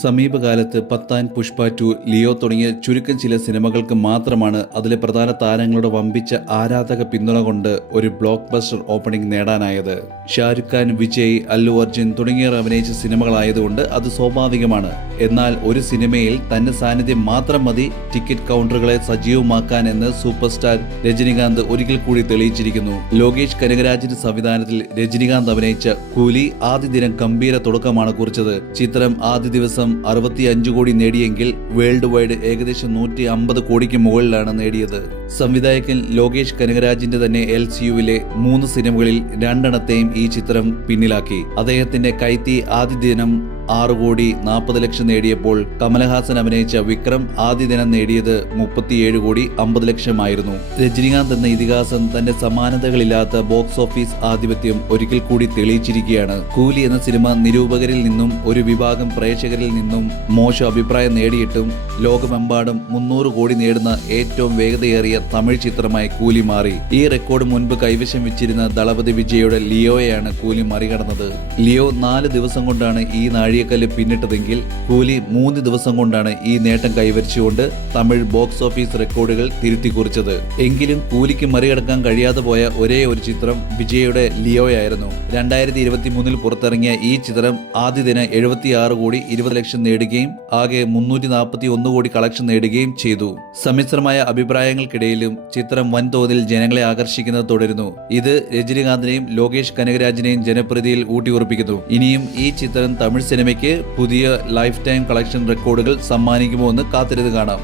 സമീപകാലത്ത് Pathan Pushpa two Leo തുടങ്ങിയ ചുരുക്കം ചില സിനിമകൾക്ക് മാത്രമാണ് അതിലെ പ്രധാന താരങ്ങളുടെ വമ്പിച്ച ആരാധക പിന്തുണ കൊണ്ട് ഒരു ബ്ലോക്ക് ബസ്റ്റർ ഓപ്പണിംഗ് നേടാനായത്. ഷാരുഖ് ഖാൻ വിജയ് അല്ലു അർജുൻ തുടങ്ങിയവർ അഭിനയിച്ച സിനിമകളായതുകൊണ്ട് അത് സ്വാഭാവികമാണ്. എന്നാൽ ഒരു സിനിമയിൽ തന്റെ സാന്നിധ്യം മാത്രം മതി ടിക്കറ്റ് കൗണ്ടറുകളെ സജീവമാക്കാൻ എന്ന് സൂപ്പർ സ്റ്റാർ രജനികാന്ത് ഒരിക്കൽ കൂടി തെളിയിച്ചിരിക്കുന്നു. ലോകേഷ് കനകരാജിന്റെ സംവിധാനത്തിൽ രജനികാന്ത് അഭിനയിച്ച കൂലി ആദ്യ ദിനം ഗംഭീര തുടക്കമാണ് കുറിച്ചത്. ചിത്രം ആദ്യ ദിവസം അറുപത്തി അഞ്ച് കോടി നേടിയെങ്കിൽ വേൾഡ് വൈഡ് ഏകദേശം നൂറ്റി അമ്പത് കോടിക്ക് മുകളിലാണ് നേടിയത്. സംവിധായകൻ ലോകേഷ് കനകരാജിന്റെ തന്നെ എൽ സി യുവിലെ മൂന്ന് സിനിമകളിൽ രണ്ടെണ്ണത്തെയും ഈ ചിത്രം പിന്നിലാക്കി. അദ്ദേഹത്തിന്റെ കൈത്തി ആദ്യ ദിനം ആറ് കോടി നാൽപ്പത് ലക്ഷം നേടിയപ്പോൾ കമലഹാസൻ അഭിനയിച്ച വിക്രം ആദ്യ ദിനം നേടിയത് മുപ്പത്തിയേഴ് കോടി അമ്പത് ലക്ഷമായിരുന്നു. രജനികാന്ത് എന്ന ഇതിഹാസം തന്റെ സമാനതകളില്ലാത്ത ബോക്സ് ഓഫീസ് ആധിപത്യം ഒരിക്കൽ കൂടി തെളിയിച്ചിരിക്കുകയാണ്. കൂലി എന്ന സിനിമ നിരൂപകരിൽ നിന്നും ഒരു വിഭാഗം പ്രേക്ഷകരിൽ നിന്നും മോശം അഭിപ്രായം നേടിയിട്ടും ലോകമെമ്പാടും മുന്നൂറ് കോടി നേടുന്ന ഏറ്റവും വേഗതയേറിയ തമിഴ് ചിത്രമായി കൂലി മാറി. ഈ റെക്കോർഡ് മുൻപ് കൈവശം വെച്ചിരുന്ന ദളപതി വിജയുടെ ലിയോയെയാണ് കൂലി മറികടന്നത്. ലിയോ നാല് ദിവസം കൊണ്ടാണ് ഈ നാഴികക്കല്ല് പിന്നിട്ടതെങ്കിൽ കൂലി മൂന്ന് ദിവസം കൊണ്ടാണ് ഈ നേട്ടം കൈവരിച്ചുകൊണ്ട് തമിഴ് ബോക്സ് ഓഫീസ് റെക്കോർഡുകൾ തിരുത്തി കുറിച്ചത് എങ്കിലും കൂലിക്ക് മറികടക്കാൻ കഴിയാതെ പോയ ഒരേ ഒരു ചിത്രം വിജയുടെ ലിയോയായിരുന്നു. രണ്ടായിരത്തി ഇരുപത്തി മൂന്നിൽ പുറത്തിറങ്ങിയ ഈ ചിത്രം ആദ്യ ദിനം എഴുപത്തിയാറ് കോടി ഇരുപത് ലക്ഷം നേടുകയും ആകെ മുന്നൂറ്റി നാൽപ്പത്തി ഒന്ന് കോടി കളക്ഷൻ നേടുകയും ചെയ്തു. സമ്മിശ്രമായ അഭിപ്രായങ്ങൾക്കിടയിലും ചിത്രം വൻതോതിൽ ജനങ്ങളെ ആകർഷിക്കുന്നത് തുടരുന്നു. ഇത് രജനികാന്തിനെയും ലോകേഷ് കനകരാജിനെയും ജനപ്രീതിയിൽ ഊട്ടിയുറപ്പിക്കുന്നു. ഇനിയും ഈ ചിത്രം തമിഴ് സിനിമയ്ക്ക് പുതിയ ലൈഫ് ടൈം കളക്ഷൻ റെക്കോർഡുകൾ സമ്മാനിക്കുമോ എന്ന് കാത്തിരുത് കാണാം.